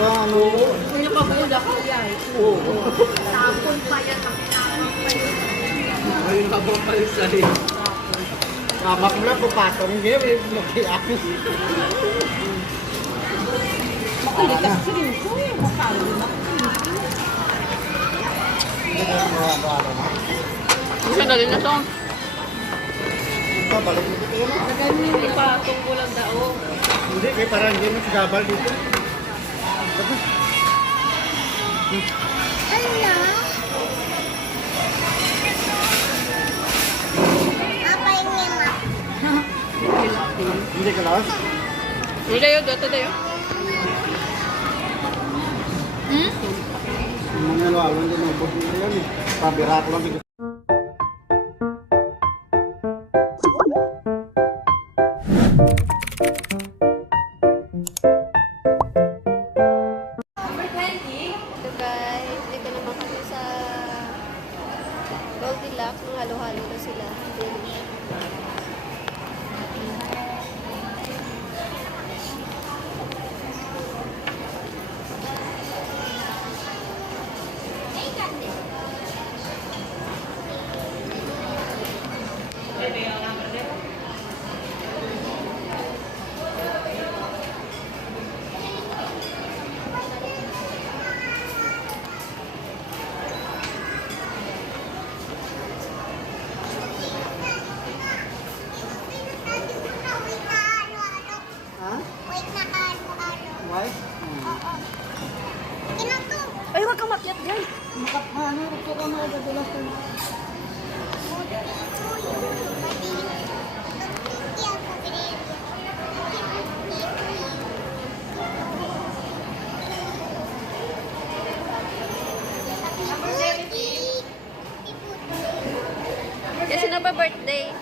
ano? Kung yung pabula ka yan. Oo. Tapon pa yan. Kapinamang pa yun. Ayun habang pa yung sa'yo. Kamak na po patong niya. Magkiyaan. Makulit ka sa rin ko eh. Makulit na. Sandali na to. Balik mo dito yun. Ganyan yung ipatong ko lang daw. Hindi, may parang hindi mo sigabal dito. Ano? Apa ini mak? Hindi ka lawas. Hindi tayo, dito tayo. Mga lalo, hindi mo po dito yan eh. Pabirat lang. So guys, dito naman kami sa Goldilocks. Nung halo-halo na sila. Ha? Wait na ano. Why? Kinato. Ay, wag kang makyat guys. Ano? Ito ka magagalas ka na. Kasi na ba birthday?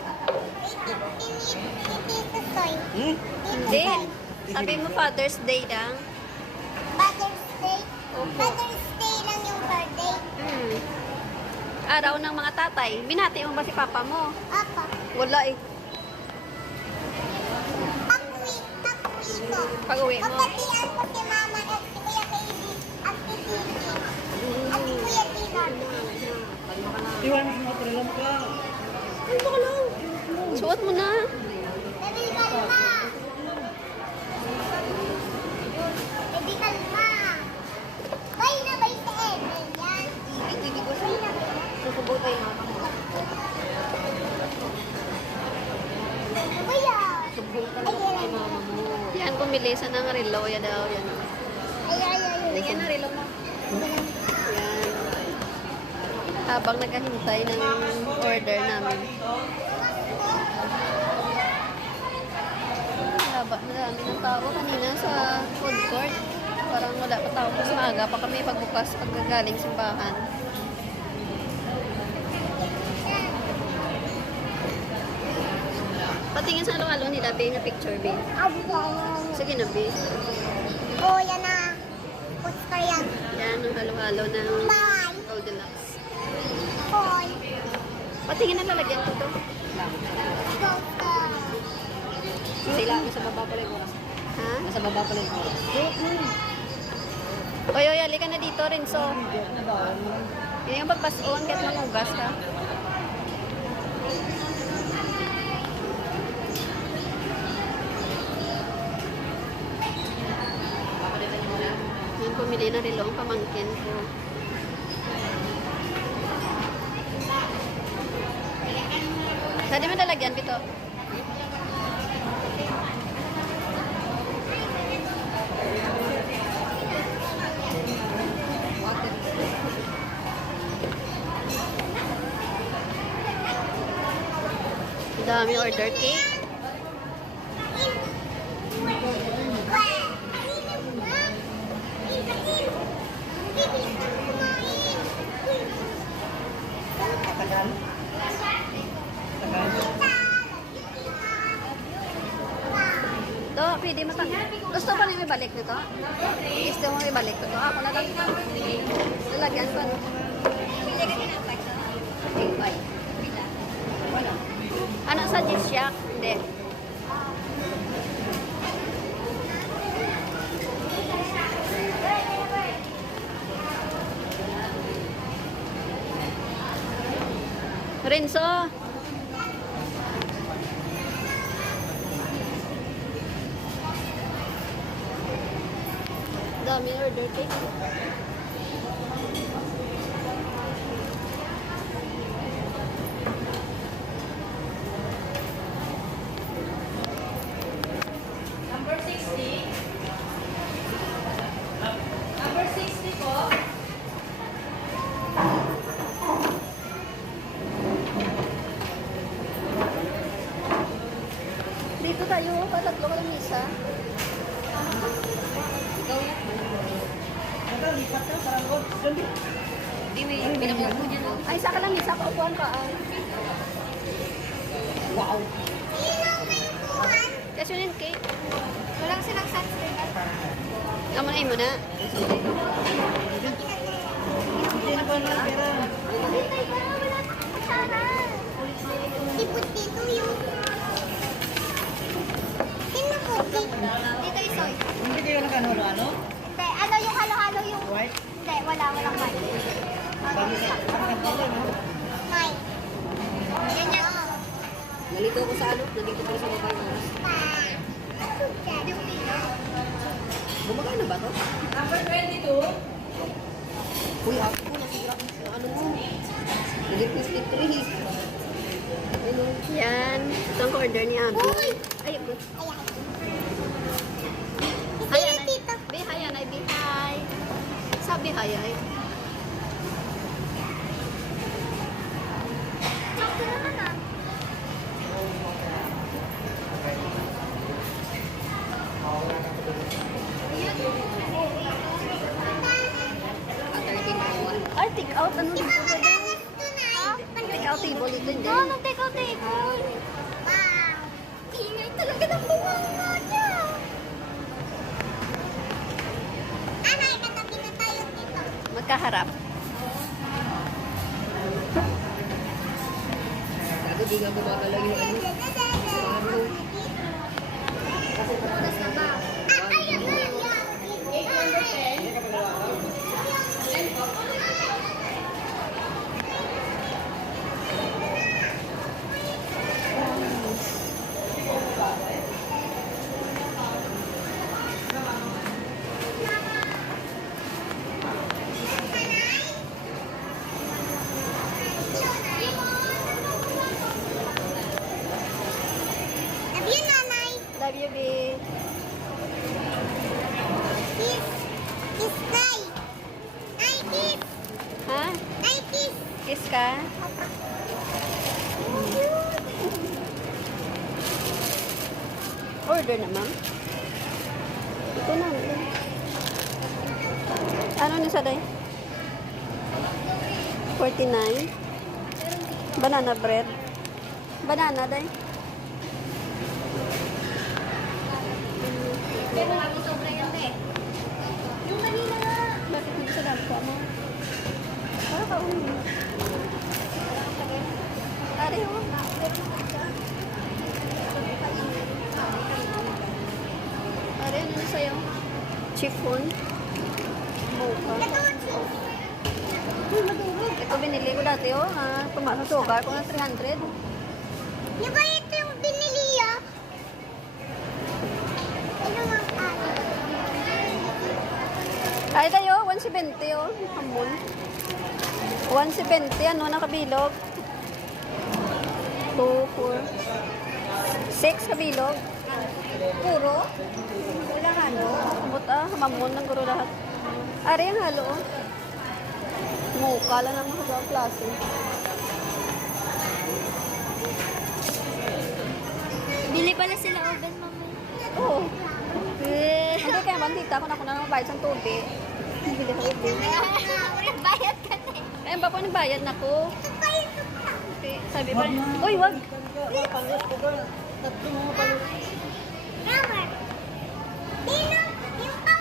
Hmm? Hindi. Sabi mo Father's Day lang. Father's Day? Opo. Father's Day lang yung birthday. Araw ng mga tatay. Binati mo ba si papa mo? Apa? Wala eh. Pag-uwi ko. Pag-uwi mo. Pagkatian ko si mama at si Kuya Baby at si Titi. At si Kuya Dinon. Iwan mo pa lang ka. Ano ka lang? Suot mo na. Baby, kalma. Baby, kalma. Bay na bay sa Emil yan. Hindi ko Bay na bay. susubutay mo. Kuya. Subukan Ay, kay mama mo. Yan, bumili sa ng relo. Yan daw. Yan. ay. Yan na relo mo. Yan. Habang naghahintay ng order namin. Marami ng tao kanina sa food court. Parang wala pa tao kasi maaga pa kami pagbukas pagkagaling simbahan. Patingin sa halo-halo nila, Be, na picture, Be. Sige na, Be. Oh, yan na. Puster yan. Yan, ang halo-halo ng Bye. Goldilocks. Hoy. Patingin na lalagyan ko to. Puster. Sila, nasa baba pala yung oras. Ha? Nasa baba pala yung oras. Oy, halika na dito, Renzo. Hindi yung pagpasoon, kahit mangugas ka. Yan, pumili na relo ang pamangkin ko. Saan di mo nalagyan, Pito? Dami order cake. To, pwede mo gusto pa niyo ibalik nito? Gusto mo ibalik ito? Ako na lang. Lalagyan ko. Ano sa G-Shock? Hindi. Renzo. Dami order cake. Number 60. Number 60 po. Dito tayo, patatlo ka lang isa. Hindi, may pinamulog mo dyan. Ay, isa ka lang isa, kaupuan ka. Wow. Kasi yun yung cake. Walang silang sunscreen. Kamunay mo na. Hindi na ba na pera? Sipot dito yung... Sino po dito? Dito yung soy. Hindi kayo nakano ano? Hindi, ano yung halo-halo yung... White? Hindi, walang white. May. Yan yan. Nalito ko sa ano, nalito ko sa babay mo. Bumagay na ba to? Number 22. Uy, ako po, nasira ko sa ano mo. Naging slip 3. Yan. Ito ang order ni Abby. Uy! Ay, ito. Sino dito? Be, hi, Anay. Be, hi. Sabi, hi, ay. Sakto naman ah. Ay, take out. Ano dito? Matalas to na Take out table dito. Hindi. Oo, nag-take out table. Wow. Ingay talaga ng bunganga niya. Anay, katabi na tayo dito. Magkaharap. Bago di nga gumagalaw yung ano. Oras na ba? Ah, ayan, ayan. 810. Love you, nanay. Love you, be. Kiss. Kiss, nay. Ay, kiss. Ha? Ay, kiss. Kiss ka? Order na, ma'am. Ito na. Ano ni sa day? 49. Banana bread. Banana, day. Pero lagi sobra yan, eh. Yung kanina nga. Bakit hindi sa dagko mo? Para ka ulo. Ari, oh. Ari, ano na sa'yo? Chiffon. Mocha. Ito, cheese. Ito binili ko dati, oh. Pumasok sugar ko ng 300. Di ba ito yung binili, ah? Ano ang Ay, tayo, 170, oh. Hamon. 170, ano, nakabilog. 2, 4, 6 kabilog. Puro? Wala halo. Abot, hamamon ng guro lahat. Ari ang halo, oh. Mocha lang naman sa klase. Bili pala sila oven, mama. Oo. Hindi kaya man, tita ko na naman bayad sa tubig. Bili ko ito. Ulit bayad ka na eh. Kaya ba ko nagbayad na ko? Ito pa ito pa. Sabi pa, uy, wag. Grammar. Dino, yung pa.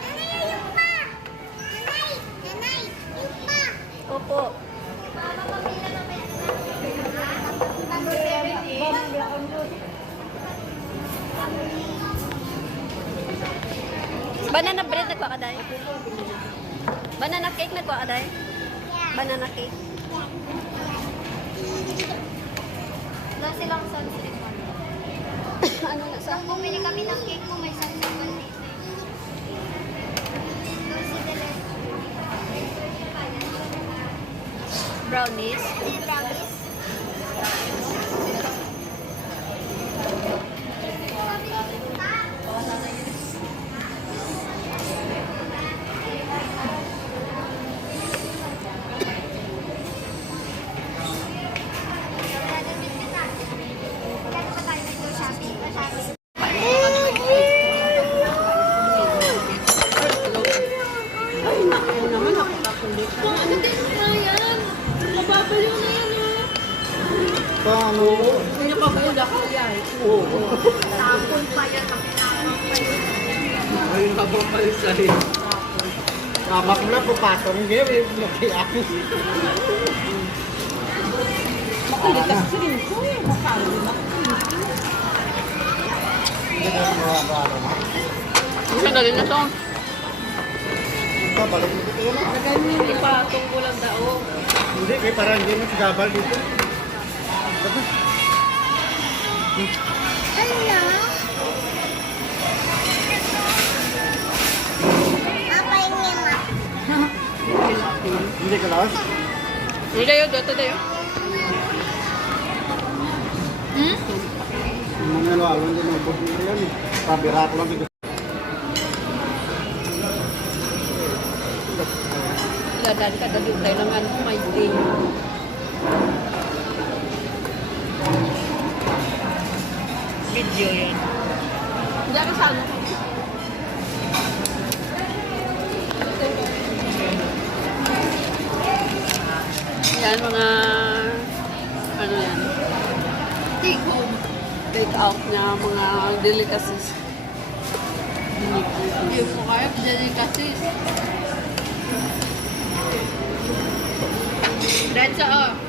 Nanay, yung pa. Nanay, nanay, yung pa. Opo. Mama, pamilya na may Banana bread nagwa ka, day? Banana cake nagwa ka, day? Banana cake. Wala silang sunset one. Ano na sa? Nung bumili kami ng cake mo, may sunset one dito. Doon si Dele. Brownies. Promise? Paano? Hindi pa bula ko yan. Tapon pa yan. Tapon pa yan. Ayun na po kayo sa'yo. Bakla po patong niya. May nakiyak. Makulit kasi sa rin ko eh. Makalo na. Ang galing na to. Balik mo dito na. Ganyan ipatong ko lang daw. Hindi, kaya parang hindi mo sigabal dito. Ano? Apa ini, Ma? Hindi ka lawas. Hindi tayo, dito tayo. Mga lalo, hindi mo po yan eh. Pabirato lang dito. Dadali ka, dali tayo lang ano, may day. Video yan. Hindi ako sa ano. Yan, mga... Ano yan? Take home. Take out na mga delicacies. Hindi ko kaya, delicacies. Diretso, oh.